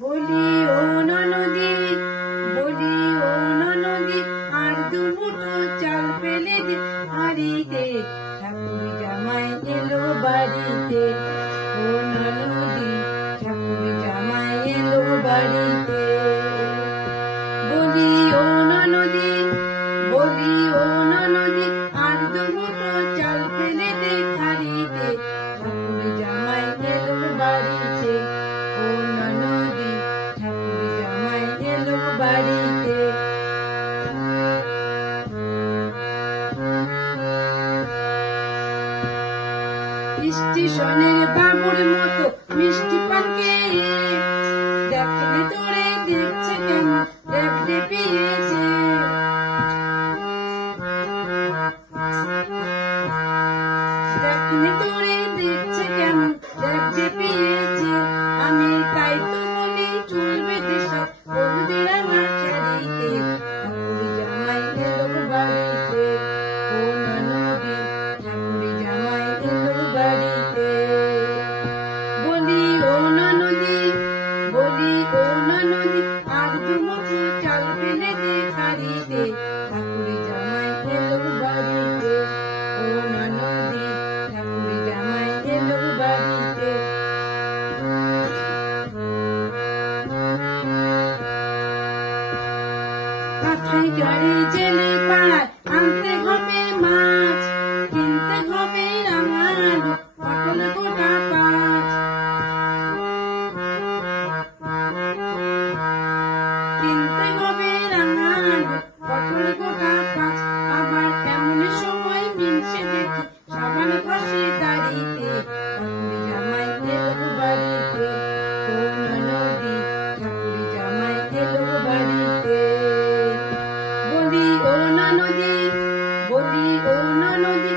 বলি ও ননদি, বলি ও ননদি, আর দুমুঠো চাল ফেলে দে হাঁড়িতে, ঠাকুর জামাই এলো বাড়িতে। ও ননদি, ঠাকুর জামাই এলো বাড়িতে। বলি ও ননদি, বলি ও ননদি, আর দুমুঠো চাল ফেলে দে হাঁড়িতে, ঠাকুর জামাই এলো বাড়িতে। ও ননদি, ঠাকুর জামাই এলো বাড়িতে। স্টেশনের বাবুর মতো মিষ্টি পান খেয়ে দেখলে তোরে দেখছে কেমন দেখতে পেয়েছে। দেখলে তোরে দেখছে কেমন দেখতে পেয়েছে। আমি তাই তো বলি চলবে দেশে বৌদির আমার শাড়িতে, ঠাকুর জামাই এলো বাড়িতে। ও ননদি, ঠাকুর জামাই এলো বাড়িতে। বলি ও ননদি, বলি ও ননদি, আর দুমুঠো চাল ফেলে দে হাঁড়িতে, ঠাকুর জামাই এলো বাড়িতে। ও ননদি, ঠাকুর জামাই এলো বাড়িতে। কাঁথাই গাড়ি জেলে পাড়ায় আনতে হবে মাছ, কিনতে হবে রাঙা আলু পটল গোটা 5, কিনতে হবে রাঙা আলু পটল গোটা 5। আবার এমন সময় মিলছে দেখি সাবান ঘষে দাড়িতে, ঠাকুর জামাই এলো বাড়িতে। ও ননদি, ঠাকুর জামাই এলো বাড়িতে। বলি ও ননদি, বলি ও ননদি,